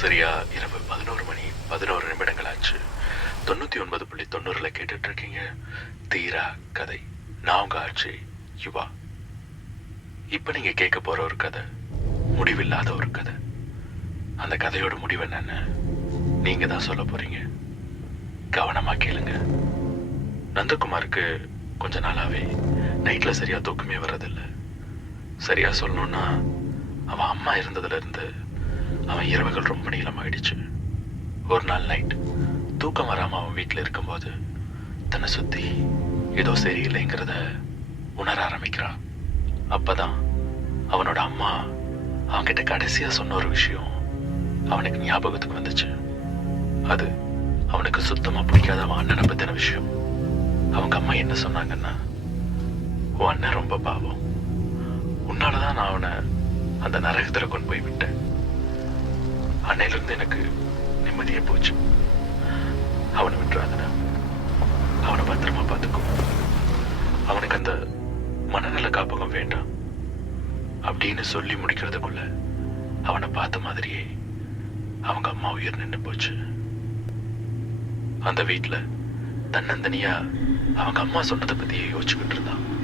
சரியா இரவு பதினோரு மணி பதினோரு நிமிடங்கள் ஆச்சு தொண்ணூற்றி ஒன்பது புள்ளி தொண்ணூறில் கேட்டுட்டு இருக்கீங்க தீரா கதை. நான் உங்க ஆட்சி யுவா. இப்போ நீங்கள் கேட்க போகிற ஒரு கதை முடிவில்லாத ஒரு கதை. அந்த கதையோட முடிவு என்னென்னு நீங்கள் தான் சொல்ல போறீங்க. கவனமாக கேளுங்க. நந்தகுமாருக்கு கொஞ்ச நாளாகவே நைட்டில் சரியாக தூக்கமே வர்றதில்ல. சரியாக சொல்லணுன்னா அவன் அம்மா இருந்ததுல இருந்து அவன் இரவுகள் ரொம்ப நீளமாயிடுச்சு. ஒரு நாள் நைட் தூக்கம் வராம அவன் வீட்டில் இருக்கும்போது தன்னை சுத்தி ஏதோ சரியில்லைங்கிறத உணர ஆரம்பிக்கிறான். அப்பதான் அவனோட அம்மா அவன்கிட்ட கடைசியா சொன்ன ஒரு விஷயம் அவனுக்கு ஞாபகத்துக்கு வந்துச்சு. அது அவனுக்கு சுத்தமா பிடிக்காத அவன் அண்ணனை பற்றின விஷயம். அவங்க அம்மா என்ன சொன்னாங்கன்னா உன் அண்ணன் ரொம்ப பாவம். உன்னாலதான் நான் அவனை அந்த நரகத்தில் கொண்டு போய் விட்டேன். அன்னையில இருந்து எனக்கு நிம்மதியே போச்சு. அவனை விட்டுறாங்கடா அவனை பத்திரமா பார்த்துக்கோ. அவனுக்கு அந்த மனநல காப்பகம் வேண்டாம். அப்படின்னு சொல்லி முடிக்கிறதுக்குள்ள அவனை பார்த்த மாதிரியே அவங்க அம்மா உயிர் நின்று போச்சு. அந்த வீட்டில் தன்னந்தனியா அவங்க அம்மா சொன்னதை பத்தியே யோசிச்சுக்கிட்டு இருந்தான்.